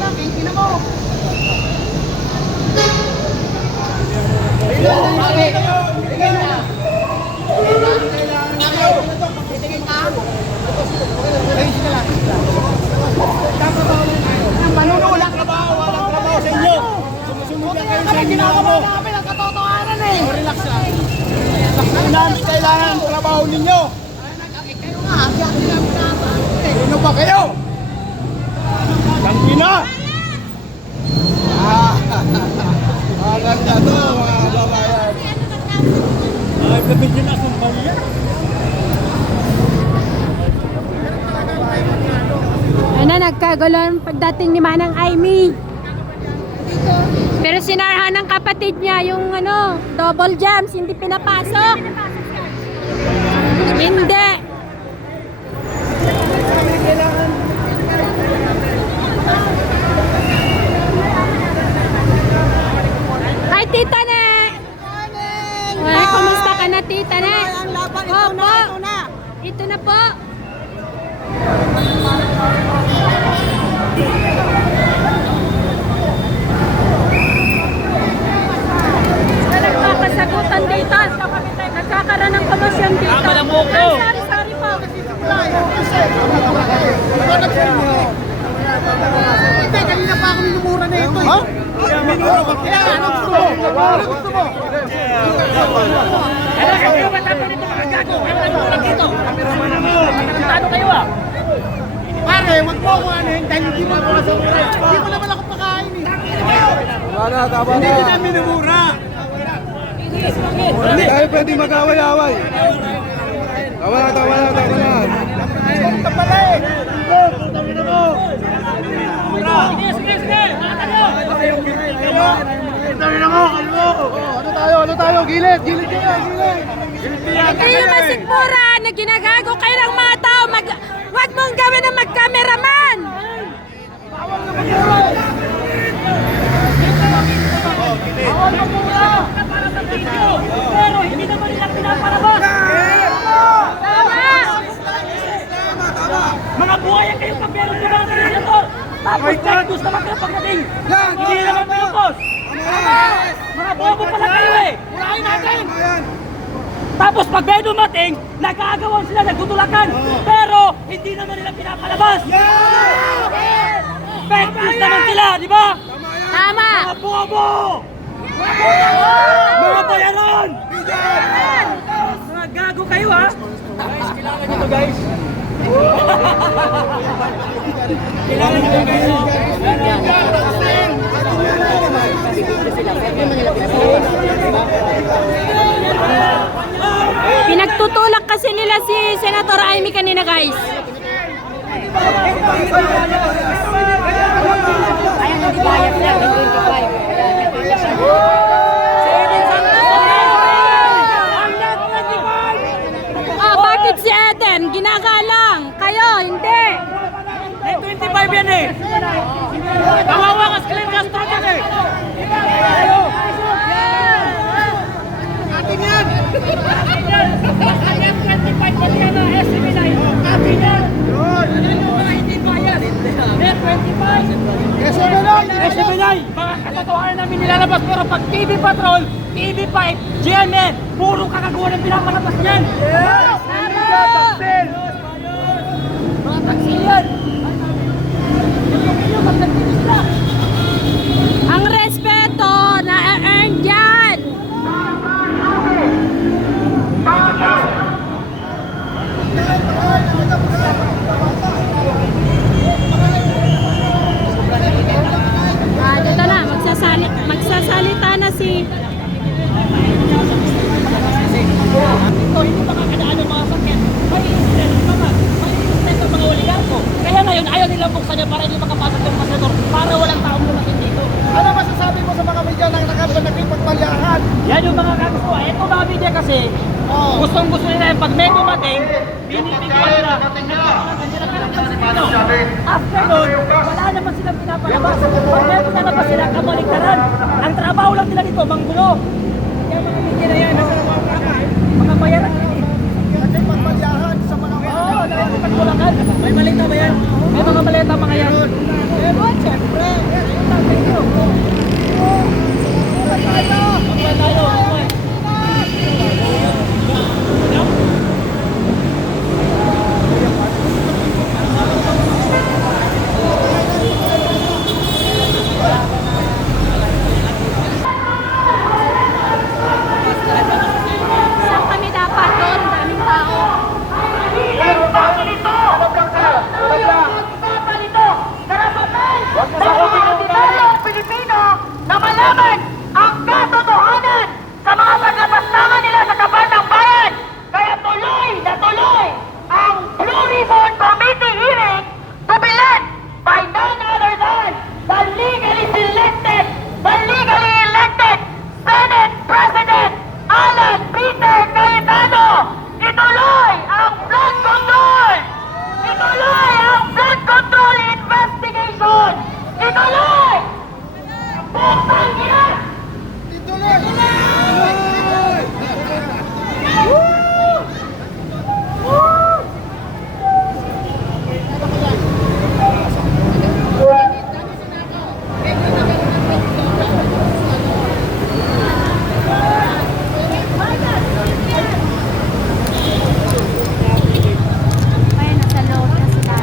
lang, kina mo. Manunulak na ba? Walang trabaho sa inyo. Sumusunod lang kayo sa ginagawa namin ang katotohanan eh. Relax lang. Namin kailangan ang trabaho ninyo. Kayo nga, hanggang nila pinapa. Sino ba kayo? Tangina! Maganda to mga babayan. Ay, kabidyo na sa baliya. Ano, nagkagulon pagdating ni Manang Aimee. Pero sinarhan ng kapatid niya yung ano, double jams, hindi pinapasok. Hindi. Hi, Tita Ne! Ay, kumusta ka na, Tita Ne? Opo. Ito na po. Nagpapasagutan dito. Nagkakaroon ng komosyon dito. Ay, sorry po. Hindi, kanina pa ako minumura na ito eh. Ha? Minumura ba? Ano gusto mo? Ano gusto mo? Kayo ba tapos nito mga gago? Ano lang dito? Ano kayo ah? Pare, wag mo ako anuhin dahil hindi mo ako nasumura. Hindi mo naman ako pakain eh. Tama Hindi na. kita minumura. Hindi tayo pwede mag-away-away. Tama na. Ito pala eh. Ito mo. Sige! Ano tayo? Gilid kayo, gilid. Kayo naman sigmura na ginagago kayo ng mga tao. Wag mong gawin ng mag-cameraman. Bawal magmura! Para sa video! Pero hindi naman nila pinapalabas! Tama! Mga buhayan kayo pag meron nyo mga senator! Tapos cactus naman kayo pagdating! Hindi naman pinupos! Mga bobo pala kayo eh! Murahin natin. Tapos pag may dumating, nag-aagawan sila, nagtutulakan! Pero hindi naman nila pinapalabas! Cactus naman sila, di ba? Tama! Mga bobo! Mga bayaran! Mga gago kayo ha! Guys, kailangan nyo to guys! Kailangan nyo to guys! Pinagtutulak kasi nila si Senator Aimee kanina, guys. Bakit si Eden? Ginagalang. Kayo, hindi. May 25 yan eh! Kawawa ka screen caster yan eh! Atin yan. Ayan 25 pati yan na SCB9! Atin yan! Ano yung mga hindi bayad? May 25! SCB9! Mga katotohanan namin nilalabas pero pag TV Patrol, TV5, GMN, puro kakagawa ng pinapalabas yan! Mga taksi yan! Ang respeto na-earn dyan. Dito na, magsasalita na si... Ito, hindi makakadaan ng mga sakit. May incident ang mga oligarko. Kaya ngayon, ayaw nilang buksan yan para hindi makapasok yung pasador para walang taong lumasin dito. Ano masasabi mo sa mga media na nakapagpagpalyahan? Yan yung mga kagusto. Ito mga media kasi, gustong-gusto nila yung pag may dumating, binibigyan nila. After nun, wala naman silang pinapalabas. Pag may pinalabas sila, kamaligtaran. Ang trabaho lang nila dito, manggulo. Kaya mga media na yan, mga bayaran yan eh. Kasi pagpalyahan sa mga Oo, nakikipagtulakan. May malita ba yan? May mga malita mga yan. gano'n, siyempre. Saan kami dapat doon? Daming tao. Pilipino na malaman ang katotohanan sa mga paglapastangan nila sa kaban ng bayan. Kaya tuloy na tuloy ang Blue Ribbon Committee hearing to be led by none other than the legally elected Senate President Alan Peter Cayetano. Ituloy ang flood control! Ituloy ang flood control investigation! Ituloy! Putang ina! Ay, nasa loob na sila.